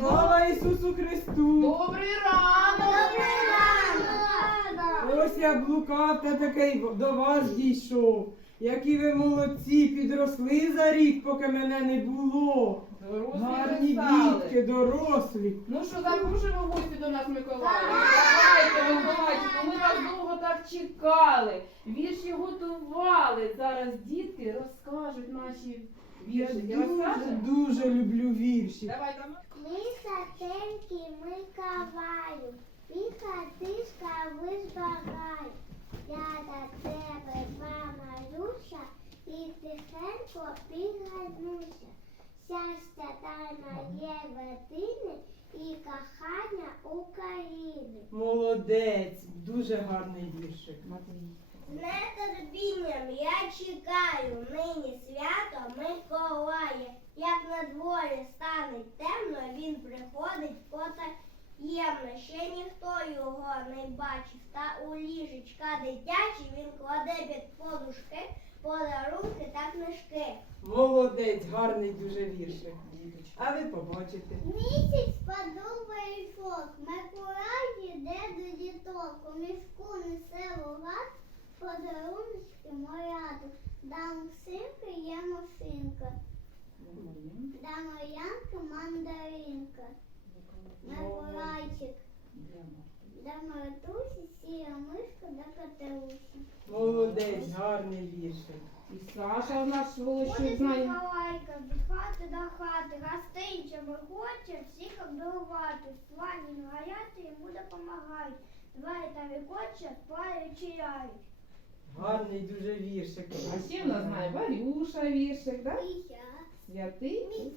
Слава Ісусу Христу! Добрий ранок. Ось я блукав та такий до вас дійшов. Які ви молодці, підросли за рік, поки мене не було. Дорослі Гарні ви стали. дітки, дорослі. Ну що, запрошуємо в гості до нас Миколая. Давайте, Миколайчику, ми вас довго так чекали. Вірші готували. Зараз дітки розкажуть наші Я віршики. дуже, дуже люблю вірші. Давайте. Лисатенький Миколаю, піхатишка визбагай. Я до тебе, мама Люся, і тихенько підгаднуся. Щастя дай моє родини і кохання України. Молодець, дуже гарний віршик. З нетерпінням я чекаю нині свято Миколая. Як на дворі стане темно, він приходить потаємно. Ще ніхто його не бачив, та у ліжечка дитячі він кладе під подушки подарунки та книжки. Молодець, гарний дуже віршик. А ви побачите. Місяць подобає фок, Миколай йде до діток, у мішку несе лугат, подарунки моряду. Дам синка є машинка, дам Мар'янка мандаринка. Миколайчик, дам Мартусі, сіра мишка да катерусі. Молодець, гарний віршик. І Саша наш волощук Ходить знає. Миколайка від хати до хати, гостинчами хоче всіх обдарувати, в плані гаяти йому допомагають. Двері та вікоче плають чияють. Гарний дуже віршик. А ще в нас знає Варюша віршик, да? І я. Святий. Мій,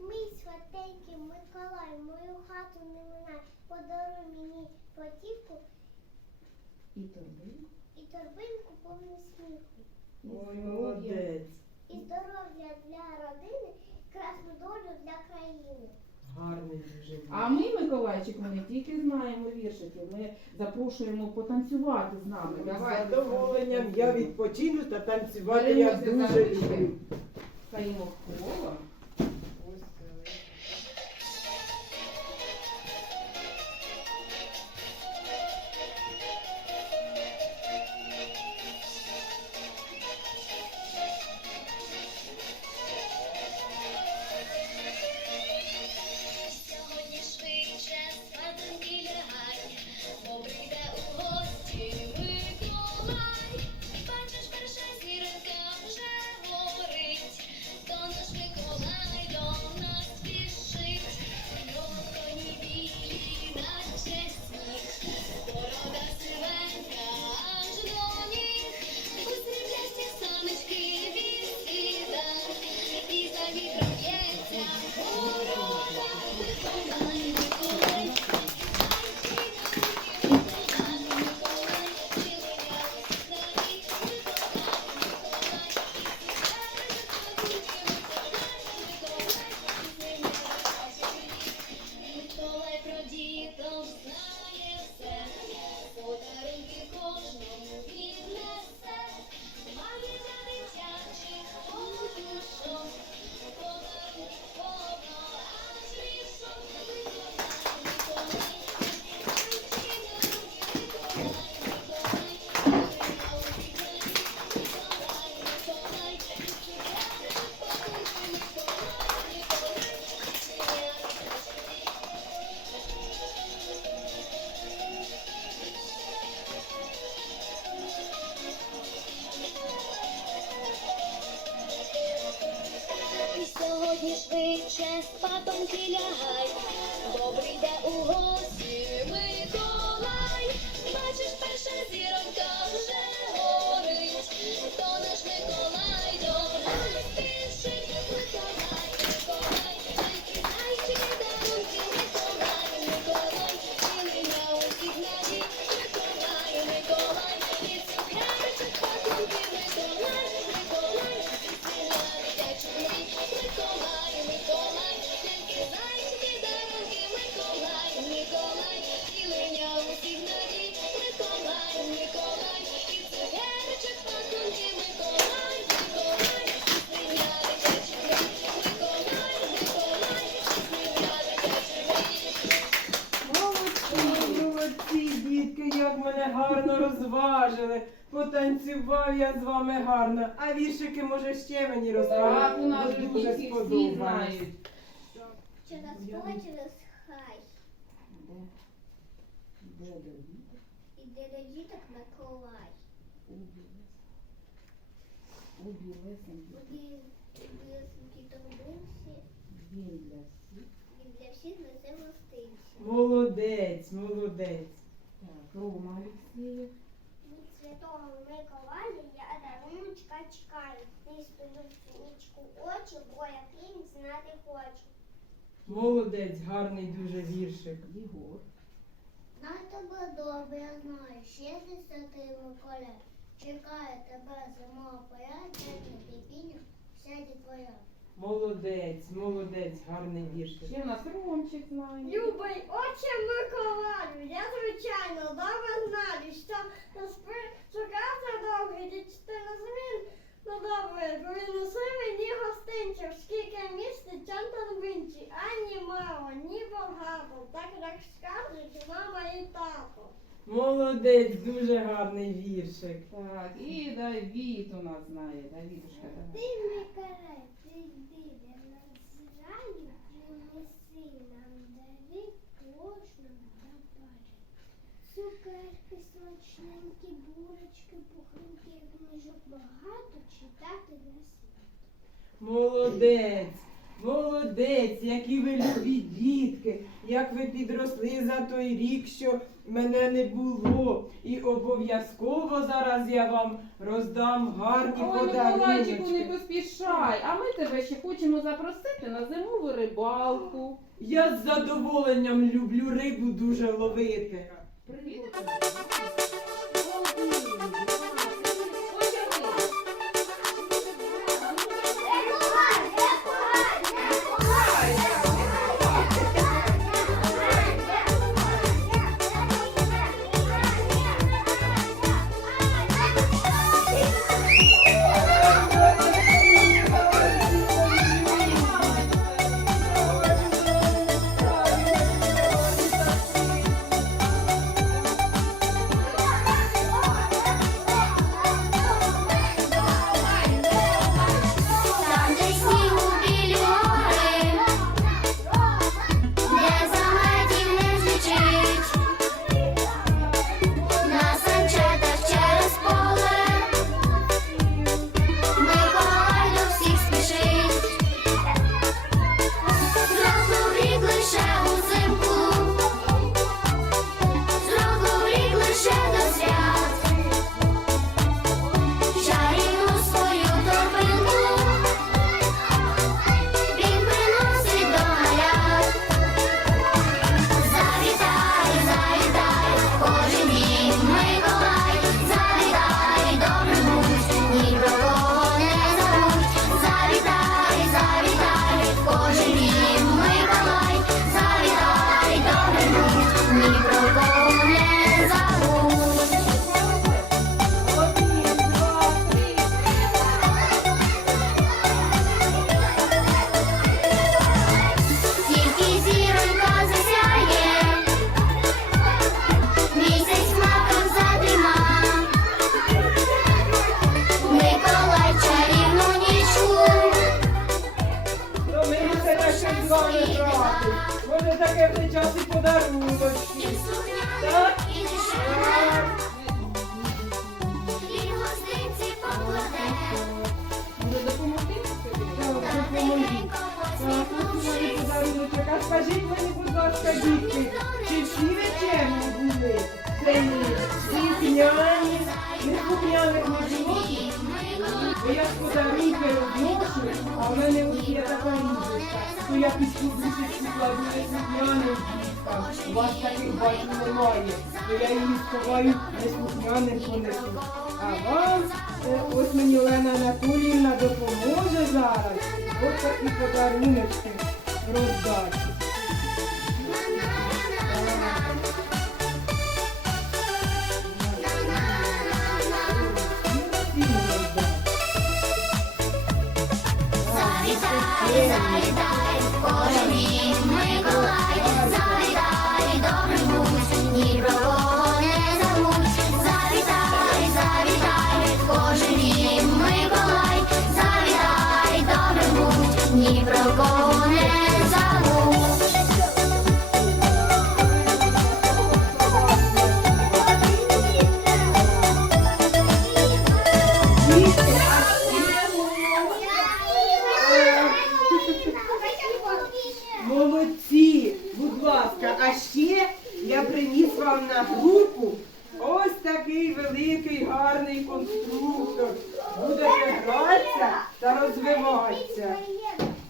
мій святенький Миколай, мою хату не минай, подаруй мені платівку І торби. і торбинку повну сміху. Ой, молодець. І здоров'я для родини, красну долю для країни. Гарний дуже. А ми, Миколайчик, ми не тільки знаємо віршики, ми запрошуємо потанцювати з нами. З задоволенням я відпочину та танцювати я Беремося за дуже ручки. люблю. Стаємо в коло. Лягай, добрий де у гості розважили. Потанцював я з вами гарно, а віршики, може, ще мені Так, розкажете. у нас бо дуже дітки всі сподобалось. знають. Поле, через хай. Іде до діток Миколай. Діток бусі, він для всіх. він для всіх несе гостинці. Молодець, молодець. Так, Рома Олексіїв. Святого Миколая я даруночка чекаю. Спину нічку очі, бо який знати хочу. Молодець, гарний дуже віршик. Єгор. На тебе добре, я знаю, ще святий Миколя. Чекає тебе зимова поря, день терпіння, сяді твоя. Молодець, молодець, гарний віршик. Ще в нас Ромчик знає. Любий отче Миколаю, я звичайно добре знаю, що шукався довгий дічти на змін на добре, принеси мені гостинчик, скільки містить чантан винчі, ані мало, ні багато, так як скажуть мама і тато. Молодець, дуже гарний віршик. Так, і Давід у нас знає. Давідушка, Ти давай. Миколай, прийди до нас зраню, принеси нам дари кожному на парі. Цукерки смачненькі, булочки, пухинки, книжок багато читати на світ. Молодець, молодець, які ви любі дітки, як ви підросли за той рік, що мене не було. І обов'язково зараз я вам роздам гарні Ой, Миколайчику, не подарунки. поспішай. А ми тебе ще хочемо запросити на зимову рибалку. Я з задоволенням люблю рибу дуже ловити. Привіт. Будь, ні час і подаруночки. Так? і дешевий, і гостинці покладе, Може допомогти? Так, та допоможіть. Так, ось мої подаруночок. А скажіть мені, будь ласка, дітки, чи всі вечерні були? Це ні слухняні, не не було? Бо я подарунки розношу, а в мене ось є така різниця. То я під подушечку кладу не слухняним діткам. У вас таких бачу немає. То я її сховаю неслухняним понесу. А вам, е, ось мені Олена Анатоліївна допоможе зараз. Ось такі подаруночки роздати. follow.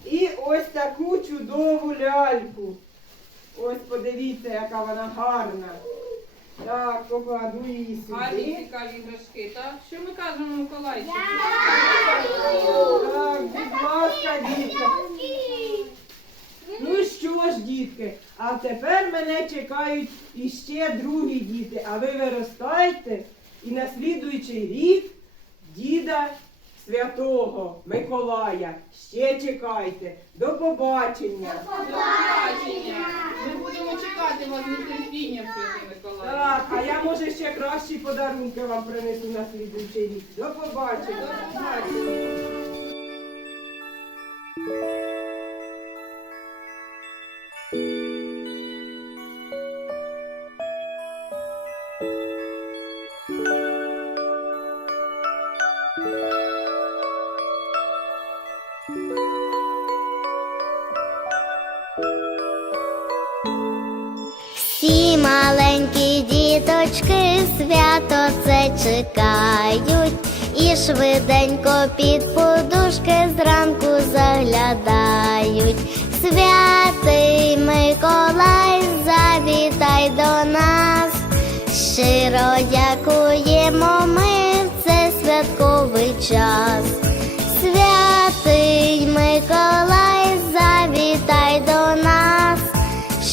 І ось таку чудову ляльку. Ось подивіться, яка вона гарна. Так, покладу її Гарні сюди. цікаві іграшки, так? Що ми кажемо, Миколайчику? Так, будь ласка, дітки. Ну що ж, дітки, а тепер мене чекають іще другі діти, а ви виростайте і на слідуючий рік діда святого Миколая. Ще чекайте. До побачення. До побачення. Ми будемо чекати вас з нетерпінням, Святий Миколай. Так, а я може ще кращі подарунки вам принесу на слідуючий рік. До побачення. До побачення. зникають, і швиденько під подушки зранку заглядають. Святий Миколай, завітай до нас, щиро дякуємо ми в цей святковий час. Святий Миколай, завітай до нас,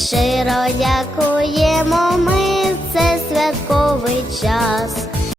щиро дякуємо ми. Це святковий час.